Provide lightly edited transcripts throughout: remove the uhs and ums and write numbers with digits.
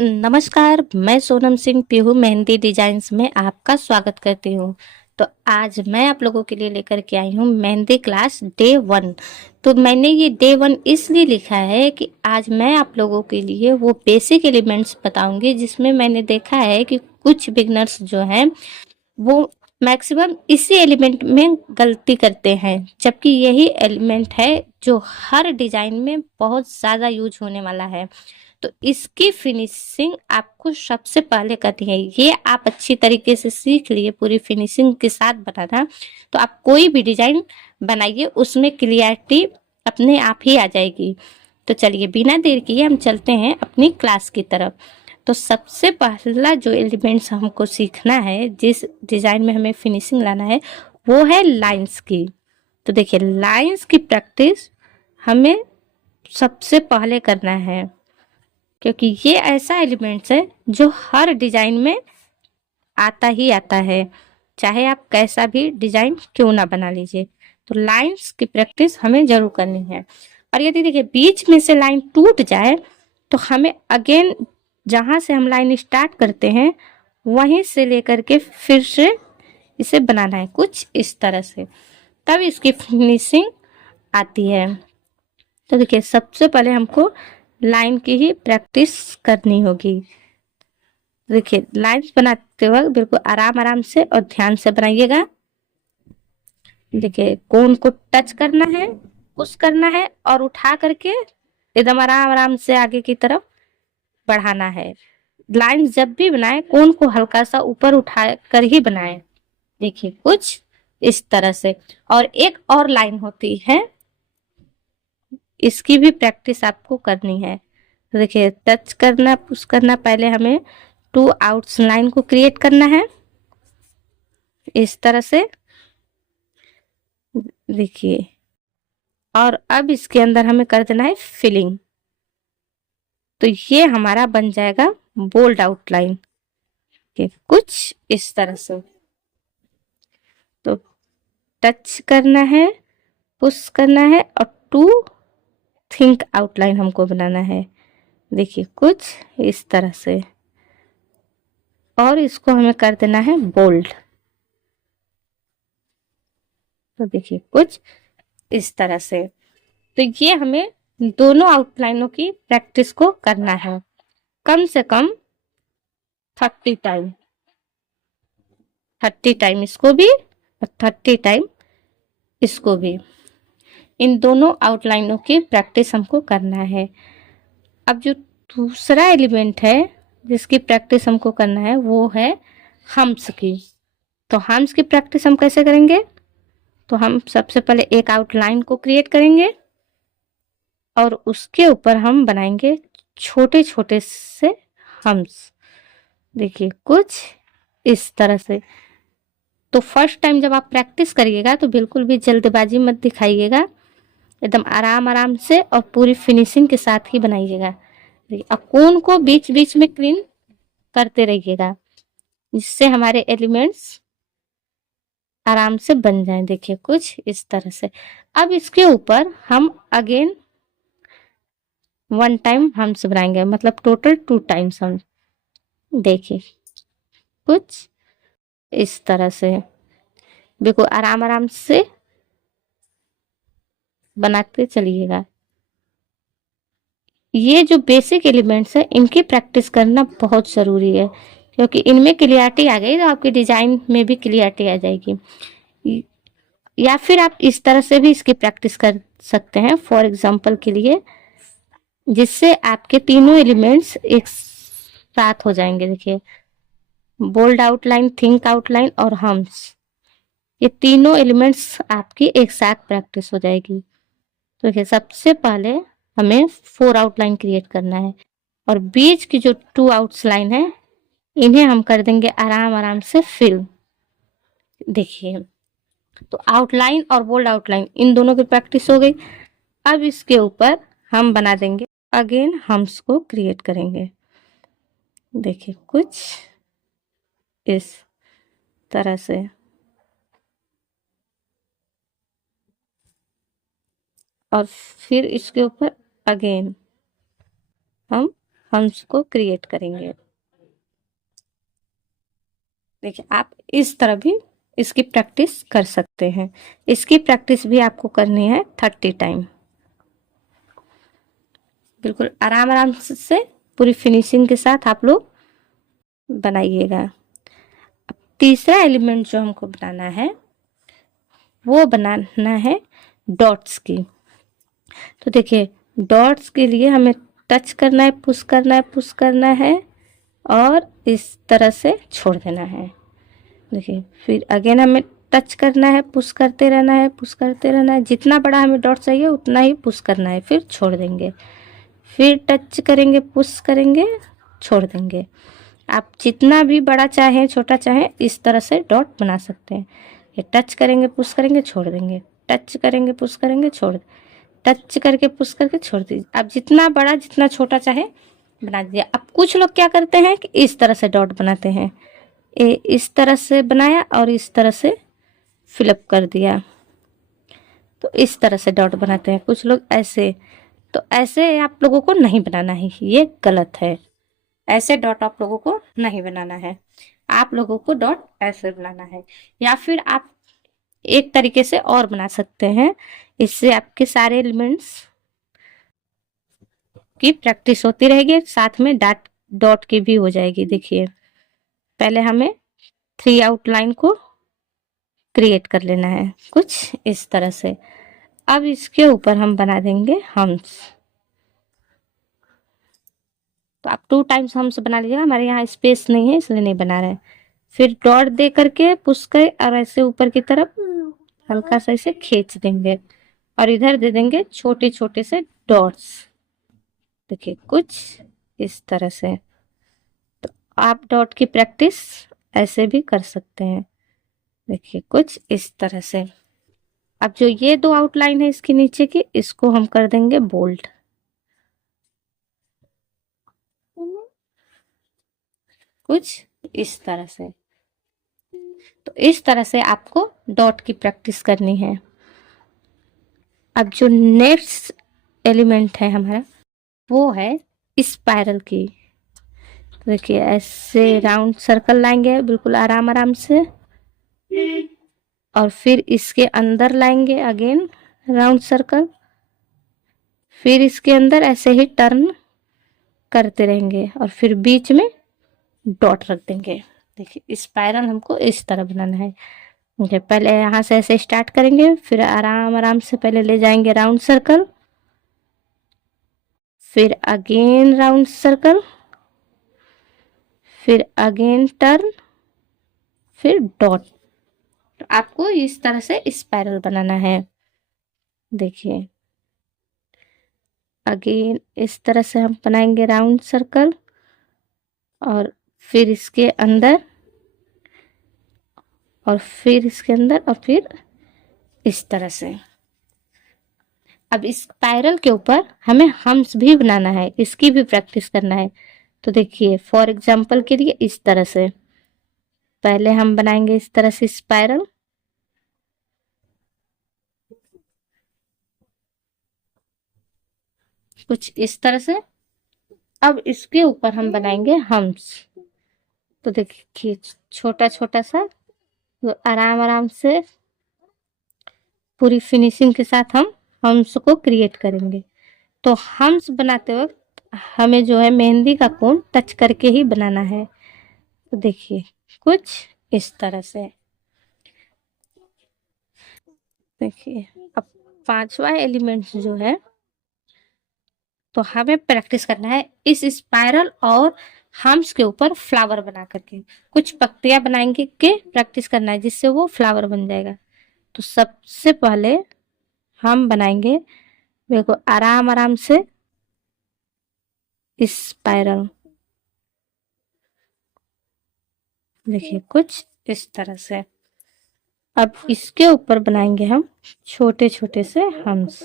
नमस्कार, मैं सोनम सिंह पीहू मेहंदी डिजाइन्स में आपका स्वागत करती हूँ। तो आज मैं आप लोगों के लिए लेकर के आई हूँ मेहंदी क्लास डे 1। तो मैंने ये डे 1 इसलिए लिखा है कि आज मैं आप लोगों के लिए वो बेसिक एलिमेंट्स बताऊंगी जिसमें मैंने देखा है कि कुछ बिगनर्स जो हैं वो मैक्सिमम इसी एलिमेंट में गलती करते हैं, जबकि यही एलिमेंट है जो हर डिजाइन में बहुत ज़्यादा यूज होने वाला है। तो इसकी फिनिशिंग आपको सबसे पहले करनी है। ये आप अच्छी तरीके से सीख लिए पूरी फिनिशिंग के साथ बनाना, तो आप कोई भी डिजाइन बनाइए उसमें क्लियरिटी अपने आप ही आ जाएगी। तो चलिए बिना देर किए हम चलते हैं अपनी क्लास की तरफ। तो सबसे पहला जो एलिमेंट्स हमको सीखना है, जिस डिजाइन में हमें फिनिशिंग लाना है, वो है लाइंस की। तो देखिए, लाइंस की प्रैक्टिस हमें सबसे पहले करना है, क्योंकि ये ऐसा एलिमेंट्स है जो हर डिजाइन में आता ही आता है, चाहे आप कैसा भी डिजाइन क्यों ना बना लीजिए। तो लाइंस की प्रैक्टिस हमें जरूर करनी है। और यदि देखिए बीच में से लाइन टूट जाए तो हमें अगेन जहां से हम लाइन स्टार्ट करते हैं वहीं से लेकर के फिर से इसे बनाना है कुछ इस तरह से, तब इसकी फिनिशिंग आती है। तो देखिए, सबसे पहले हमको लाइन की ही प्रैक्टिस करनी होगी। देखिए, लाइंस बनाते वक्त बिल्कुल आराम आराम से और ध्यान से बनाइएगा। देखिए, कोन को टच करना है, पुश करना है और उठा करके एकदम आराम आराम से आगे की तरफ बढ़ाना है। लाइंस जब भी बनाए कोन को हल्का सा ऊपर उठा कर ही बनाए। देखिए, कुछ इस तरह से। और एक और लाइन होती है, इसकी भी प्रैक्टिस आपको करनी है। तो देखिए, टच करना, पुश करना, पहले हमें 2 आउट्स लाइन को क्रिएट करना है इस तरह से। देखिए, और अब इसके अंदर हमें कर देना है फिलिंग। तो ये हमारा बन जाएगा बोल्ड आउटलाइन के कुछ इस तरह से। तो टच करना है, पुश करना है और 2 थिंक आउटलाइन हमको बनाना है। देखिए, कुछ इस तरह से। और इसको हमें कर देना है बोल्ड। तो देखिए, कुछ इस तरह से। तो ये हमें दोनों आउटलाइनों की प्रैक्टिस को करना है कम से कम 30 टाइम। 30 टाइम इसको भी और 30 टाइम इसको भी। इन दोनों आउटलाइनों की प्रैक्टिस हमको करना है। अब जो दूसरा एलिमेंट है जिसकी प्रैक्टिस हमको करना है वो है हम्स की। तो हम्स की प्रैक्टिस हम कैसे करेंगे? तो हम सबसे पहले एक आउटलाइन को क्रिएट करेंगे और उसके ऊपर हम बनाएंगे छोटे छोटे से हम्स। देखिए, कुछ इस तरह से। तो फर्स्ट टाइम जब आप प्रैक्टिस करिएगा तो बिल्कुल भी जल्दबाजी मत दिखाइएगा, एकदम आराम आराम से और पूरी फिनिशिंग के साथ ही बनाइएगा। और कोन को बीच बीच में क्लीन करते रहिएगा, जिससे हमारे एलिमेंट्स आराम से बन जाएं। देखिए, कुछ इस तरह से। अब इसके ऊपर हम अगेन 1 टाइम हम्स बनाएंगे, मतलब टोटल 2 टाइम्स हम। देखिए, कुछ इस तरह से बिल्कुल आराम आराम से बनाते चलिएगा। ये जो बेसिक एलिमेंट्स है इनकी प्रैक्टिस करना बहुत ज़रूरी है, क्योंकि इनमें क्लियरिटी आ गई तो आपके डिजाइन में भी क्लियरिटी आ जाएगी। या फिर आप इस तरह से भी इसकी प्रैक्टिस कर सकते हैं फॉर एग्जांपल के लिए, जिससे आपके तीनों एलिमेंट्स एक साथ हो जाएंगे। देखिए, बोल्ड आउटलाइन, थिंक आउटलाइन और हम्स, ये तीनों एलिमेंट्स आपकी एक साथ प्रैक्टिस हो जाएगी। तो देखिए, सबसे पहले हमें 4 आउटलाइन क्रिएट करना है और बीच की जो 2 आउटलाइन है इन्हें हम कर देंगे आराम आराम से फिल। देखिए, तो आउटलाइन और बोल्ड आउटलाइन इन दोनों की प्रैक्टिस हो गई। अब इसके ऊपर हम बना देंगे अगेन हम्स को क्रिएट करेंगे। देखिए, कुछ इस तरह से। और फिर इसके ऊपर अगेन हम हम्स को क्रिएट करेंगे। देखिए आप इस तरह भी इसकी प्रैक्टिस कर सकते हैं। इसकी प्रैक्टिस भी आपको करनी है 30 टाइम। बिल्कुल आराम आराम से पूरी फिनिशिंग के साथ आप लोग बनाइएगा। अब तीसरा एलिमेंट जो हमको बनाना है वो बनाना है डॉट्स की। तो देखिए डॉट्स के लिए हमें टच करना है, पुश करना है, पुश करना है और इस तरह से छोड़ देना है। देखिए फिर अगेन हमें टच करना है, पुश करते रहना है, पुश करते रहना है। जितना बड़ा हमें डॉट चाहिए उतना ही पुश करना है, फिर छोड़ देंगे, फिर टच करेंगे, पुश करेंगे, छोड़ देंगे। आप जितना भी बड़ा चाहें छोटा चाहें इस तरह से डॉट बना सकते हैं। ये टच करेंगे, पुश करेंगे, छोड़ देंगे, टच करेंगे, पुश करेंगे, छोड़ टच करके पुश करके छोड़ दीजिए। आप जितना बड़ा जितना छोटा चाहे बना दीजिए। अब कुछ लोग क्या करते हैं कि इस तरह से डॉट बनाते हैं, इस तरह से बनाया और इस तरह से फिलअप कर दिया, तो इस तरह से डॉट बनाते हैं कुछ लोग ऐसे। तो ऐसे आप लोगों को नहीं बनाना है, ये गलत है। ऐसे डॉट आप लोगों को नहीं बनाना है। आप लोगों को डॉट ऐसे बनाना है। या फिर आप एक तरीके से और बना सकते हैं, इससे आपके सारे एलिमेंट्स की प्रैक्टिस होती रहेगी, साथ में डॉट की भी हो जाएगी। देखिए पहले हमें 3 आउटलाइन को क्रिएट कर लेना है कुछ इस तरह से। अब इसके ऊपर हम बना देंगे हम्स। तो आप 2 टाइम्स हम्स बना लीजिएगा, हमारे यहाँ स्पेस नहीं है इसलिए नहीं बना रहे हैं। फिर डॉट दे करके पुश कर और ऐसे ऊपर की तरफ हल्का सा इसे खींच देंगे और इधर दे देंगे छोटे छोटे से डॉट्स। देखिए कुछ इस तरह से। तो आप डॉट की प्रैक्टिस ऐसे भी कर सकते हैं। देखिए कुछ इस तरह से। अब जो ये 2 आउटलाइन है इसके नीचे की, इसको हम कर देंगे बोल्ड। कुछ इस तरह से। तो इस तरह से आपको डॉट की प्रैक्टिस करनी है। अब जो नेक्स्ट एलिमेंट है हमारा वो है स्पाइरल की। देखिए ऐसे राउंड सर्कल लाएंगे बिल्कुल आराम आराम से और फिर इसके अंदर लाएंगे अगेन राउंड सर्कल, फिर इसके अंदर ऐसे ही टर्न करते रहेंगे और फिर बीच में डॉट रख देंगे। देखिए स्पाइरल हमको इस तरह बनाना है। ओके पहले यहाँ से ऐसे स्टार्ट करेंगे, फिर आराम आराम से पहले ले जाएंगे राउंड सर्कल, फिर अगेन राउंड सर्कल, फिर अगेन टर्न, फिर डॉट। तो आपको इस तरह से स्पाइरल बनाना है। देखिए अगेन इस तरह से हम बनाएंगे राउंड सर्कल और फिर इसके अंदर और फिर इसके अंदर और फिर इस तरह से। अब इस स्पाइरल के ऊपर हमें हम्स भी बनाना है, इसकी भी प्रैक्टिस करना है। तो देखिए फॉर एग्जांपल के लिए इस तरह से पहले हम बनाएंगे इस तरह से स्पाइरल, कुछ इस तरह से। अब इसके ऊपर हम बनाएंगे हम्स। तो देखिए छोटा छोटा सा, तो आराम आराम से पूरी फिनिशिंग के साथ हम हम्स को क्रिएट करेंगे। तो हम्स बनाते वक्त हमें जो है मेहंदी का कोन टच करके ही बनाना है। तो देखिए कुछ इस तरह से। देखिए अब 5वां एलिमेंट जो है तो हमें प्रैक्टिस करना है इस स्पाइरल और हम्स के ऊपर फ्लावर बना करके कुछ पत्तियां बनाएंगे के प्रैक्टिस करना है जिससे वो फ्लावर बन जाएगा। तो सबसे पहले हम बनाएंगे, देखो आराम आराम से स्पाइरल। देखिए कुछ इस तरह से। अब इसके ऊपर बनाएंगे हम छोटे छोटे से हम्स।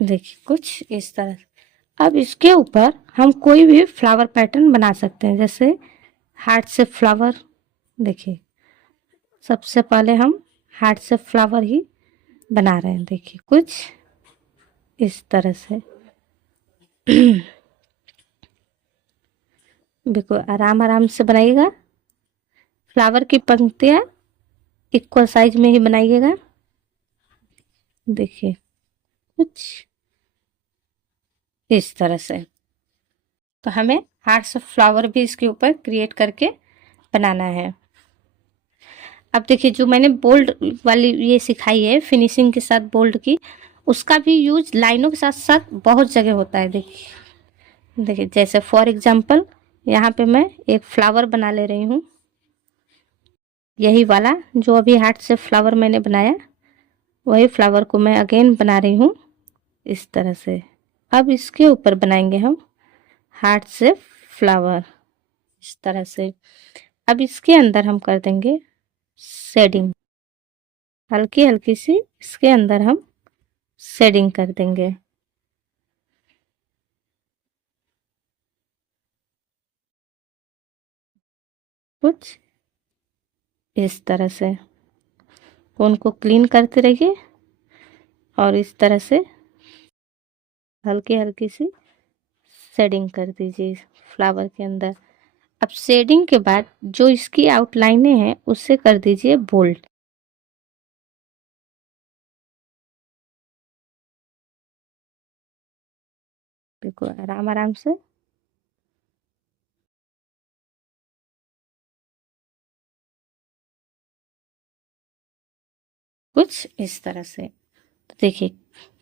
देखिए कुछ इस तरह। अब इसके ऊपर हम कोई भी फ्लावर पैटर्न बना सकते हैं, जैसे हार्ट शेप फ्लावर। देखिए सबसे पहले हम हार्ट शेप फ्लावर ही बना रहे हैं। देखिए कुछ इस तरह से। देखो आराम आराम से बनाइएगा। फ्लावर की पंक्तियाँ इक्वल साइज में ही बनाइएगा। देखिए कुछ इस तरह से। तो हमें हार्ट शेप फ्लावर भी इसके ऊपर क्रिएट करके बनाना है। अब देखिए जो मैंने बोल्ड वाली ये सिखाई है फिनिशिंग के साथ बोल्ड की, उसका भी यूज लाइनों के साथ साथ बहुत जगह होता है। देखिए देखिए जैसे फॉर एग्जांपल यहाँ पे मैं एक फ्लावर बना ले रही हूँ, यही वाला जो अभी हार्ट शेप फ्लावर मैंने बनाया, वही फ्लावर को मैं अगेन बना रही हूँ इस तरह से। अब इसके ऊपर बनाएंगे हम हार्ट शेप फ्लावर इस तरह से। अब इसके अंदर हम कर देंगे शेडिंग, हल्की हल्की सी इसके अंदर हम शेडिंग कर देंगे। कुछ इस तरह से फोन को क्लीन करते रहिए और इस तरह से हल्की हल्की सी शेडिंग कर दीजिए फ्लावर के अंदर। अब शेडिंग के बाद जो इसकी आउटलाइनें हैं उससे कर दीजिए बोल्ड। देखो आराम आराम से। कुछ इस तरह से। तो देखिए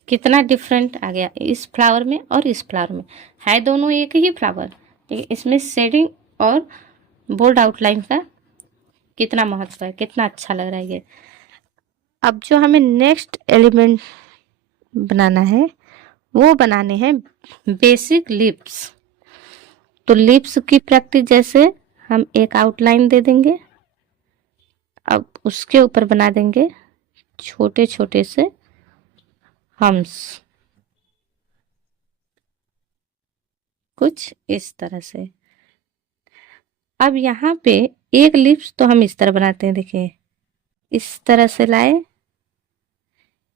कितना डिफरेंट आ गया इस फ्लावर में और इस फ्लावर में। है दोनों एक ही फ्लावर, लेकिन इसमें शेडिंग और बोल्ड आउटलाइन का कितना महत्व है, कितना अच्छा लग रहा है ये। अब जो हमें नेक्स्ट एलिमेंट बनाना है वो बनाने हैं बेसिक लिप्स। तो लिप्स की प्रैक्टिस जैसे हम एक आउटलाइन दे देंगे, अब उसके ऊपर बना देंगे छोटे छोटे से हम्स। कुछ इस तरह से। अब यहाँ पे एक लिप्स तो हम इस तरह बनाते हैं। देखिए इस तरह से लाए,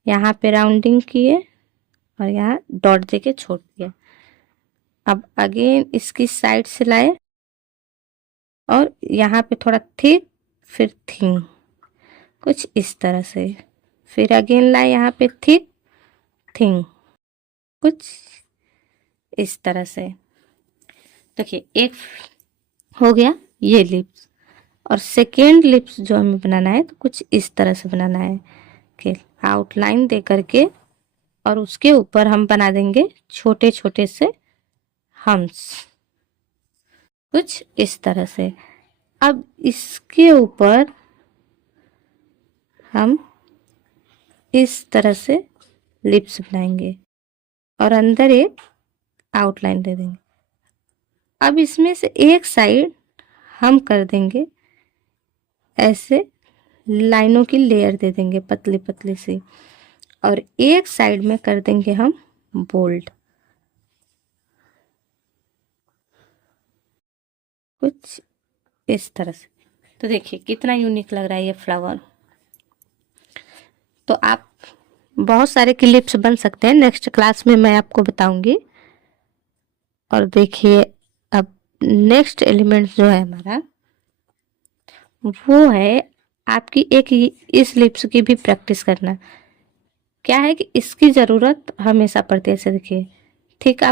यहाँ पे राउंडिंग किए और यहाँ डॉट देके छोड़ दिया। अब अगेन इसकी साइड से लाए और यहाँ पे थोड़ा थिक फिर थिन, कुछ इस तरह से। फिर अगेन लाए यहाँ पे थिक थिन, कुछ इस तरह से। देखिए एक हो गया ये लिप्स। और सेकेंड लिप्स जो हमें बनाना है तो कुछ इस तरह से बनाना है कि आउटलाइन दे करके और उसके ऊपर हम बना देंगे छोटे छोटे से हम्स, कुछ इस तरह से। अब इसके ऊपर हम इस तरह से लिप्स बनाएंगे और अंदर एक आउटलाइन दे देंगे। अब इसमें से एक साइड हम कर देंगे ऐसे लाइनों की लेयर दे देंगे पतली पतली सी, और एक साइड में कर देंगे हम बोल्ड, कुछ इस तरह से। तो देखिए कितना यूनिक लग रहा है ये फ्लावर। तो आप बहुत सारे क्लिप्स बन सकते हैं, नेक्स्ट क्लास में मैं आपको बताऊंगी। और देखिए अब नेक्स्ट एलिमेंट जो है हमारा वो है आपकी एक इस लिप्स की भी प्रैक्टिस करना। क्या है कि इसकी ज़रूरत हमेशा पड़ती है। ऐसे देखिए थिक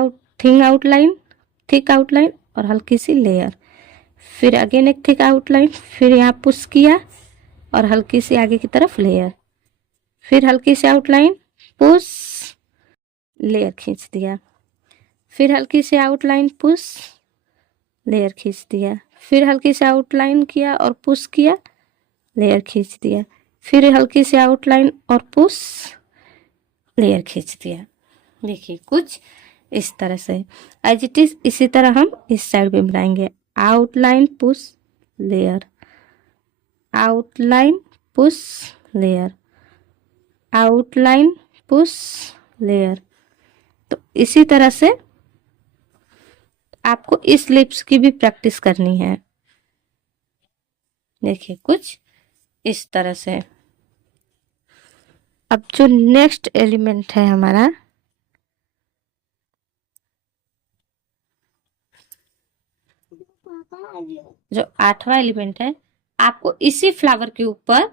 आउटलाइन और हल्की सी लेयर, फिर अगेन एक थिक आउटलाइन, फिर यहाँ पुश किया और हल्की सी आगे की तरफ लेयर, फिर हल्की सी आउटलाइन पुश लेयर खींच दिया, फिर हल्की सी आउटलाइन पुश लेयर खींच दिया, फिर हल्की सी आउटलाइन किया और पुश किया लेयर खींच दिया, फिर हल्की सी आउटलाइन और पुश लेयर खींच दिया। देखिए कुछ इस तरह से एज इट इज। इसी तरह हम इस साइड भी बनाएंगे outline push layer, outline push layer, outline push layer. तो इसी तरह से आपको इस लिप्स की भी प्रैक्टिस करनी है। देखिए कुछ इस तरह से। अब जो नेक्स्ट एलिमेंट है हमारा, जो 8वां एलिमेंट है, आपको इसी फ्लावर के ऊपर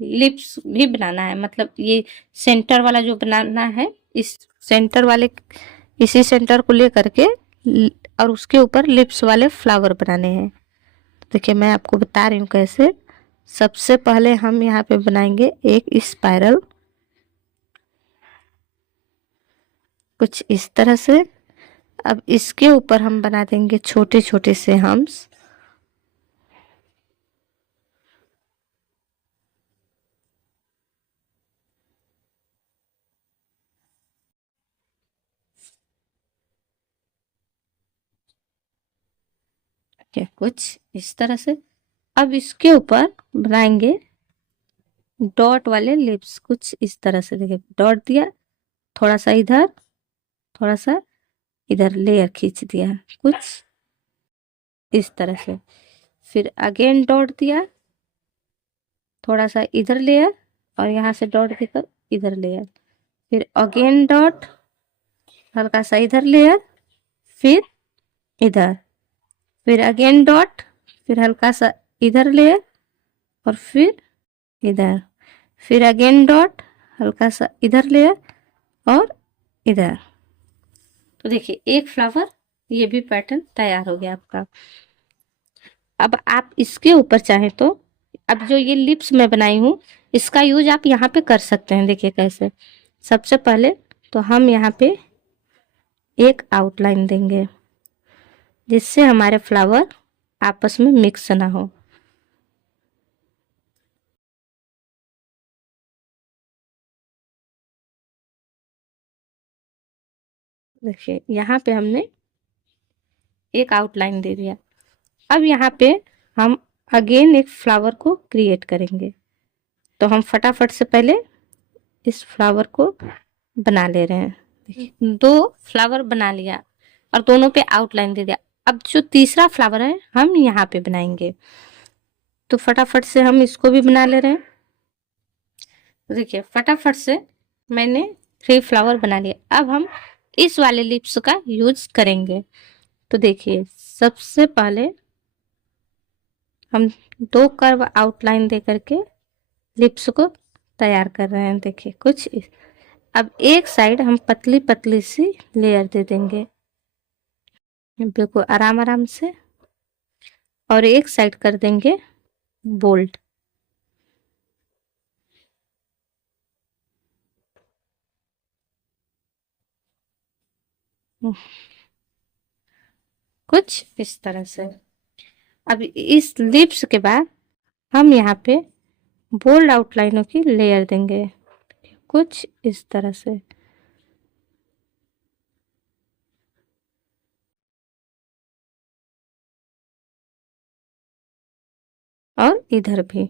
लिप्स भी बनाना है। मतलब ये सेंटर वाला जो बनाना है, इस सेंटर वाले, इसी सेंटर को लेकर के और उसके ऊपर लिप्स वाले फ्लावर बनाने हैं। देखिए मैं आपको बता रही हूँ कैसे। सबसे पहले हम यहाँ पे बनाएंगे एक स्पाइरल, कुछ इस तरह से। अब इसके ऊपर हम बना देंगे छोटे छोटे से हम्स। क्या कुछ इस तरह से। अब इसके ऊपर बनाएंगे डॉट वाले लिप्स, कुछ इस तरह से। देखिए डॉट दिया, थोड़ा सा इधर, थोड़ा सा इधर लेयर खींच दिया, कुछ इस तरह से। फिर अगेन डॉट दिया, थोड़ा सा इधर लेयर, और यहाँ से डॉट देकर इधर लेयर। फिर अगेन डॉट, हल्का सा इधर लेयर, फिर इधर, फिर अगेन डॉट, फिर हल्का सा इधर लेयर, और फिर इधर, फिर अगेन डॉट, हल्का सा इधर लेयर और इधर। तो देखिए एक फ्लावर, ये भी पैटर्न तैयार हो गया आपका। अब आप इसके ऊपर चाहें तो, अब जो ये लिप्स मैं बनाई हूँ, इसका यूज आप यहाँ पे कर सकते हैं। देखिए कैसे। सबसे पहले तो हम यहाँ पे एक आउटलाइन देंगे, जिससे हमारे फ्लावर आपस में मिक्स ना हो। देखिए यहाँ पे हमने एक आउटलाइन दे दिया। अब यहाँ पे हम अगेन एक फ्लावर को क्रिएट करेंगे। तो हम फटाफट से पहले इस फ्लावर को बना ले रहे हैं। देखिए 2 फ्लावर बना लिया और दोनों पे आउटलाइन दे दिया। अब जो तीसरा फ्लावर है हम यहाँ पे बनाएंगे, तो फटाफट से हम इसको भी बना ले रहे हैं। देखिए फटाफट से मैंने 3 फ्लावर बना लिया। अब हम इस वाले लिप्स का यूज करेंगे। तो देखिए सबसे पहले हम 2 कर्व आउटलाइन दे करके लिप्स को तैयार कर रहे हैं। देखिए कुछ अब एक साइड हम पतली पतली सी लेयर दे देंगे, बिल्कुल आराम आराम से, और एक साइड कर देंगे बोल्ड। कुछ इस तरह से। अब इस लिप्स के बाद हम यहाँ पे बोल्ड आउटलाइनों की लेयर देंगे, कुछ इस तरह से। और इधर भी।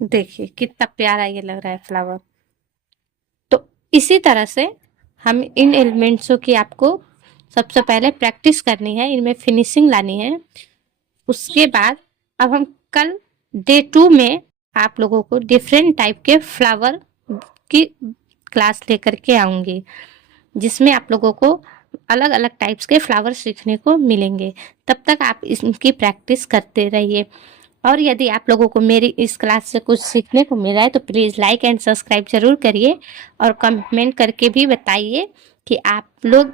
देखिए कितना प्यारा ये लग रहा है फ्लावर। तो इसी तरह से हम इन एलिमेंट्सों की आपको सबसे पहले प्रैक्टिस करनी है, इनमें फिनिशिंग लानी है। उसके बाद अब हम कल डे 2 में आप लोगों को डिफरेंट टाइप के फ्लावर की क्लास लेकर के आऊंगी, जिसमें आप लोगों को अलग अलग टाइप्स के फ्लावर सीखने को मिलेंगे। तब तक आप इनकी प्रैक्टिस करते रहिए। और यदि आप लोगों को मेरी इस क्लास से कुछ सीखने को मिला है तो प्लीज़ लाइक एंड सब्सक्राइब जरूर करिए, और कमेंट करके भी बताइए कि आप लोग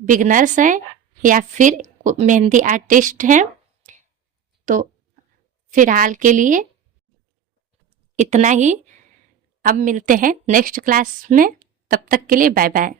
बिगनर्स हैं या फिर मेहंदी आर्टिस्ट हैं। तो फिलहाल के लिए इतना ही। अब मिलते हैं नेक्स्ट क्लास में, तब तक के लिए बाय बाय।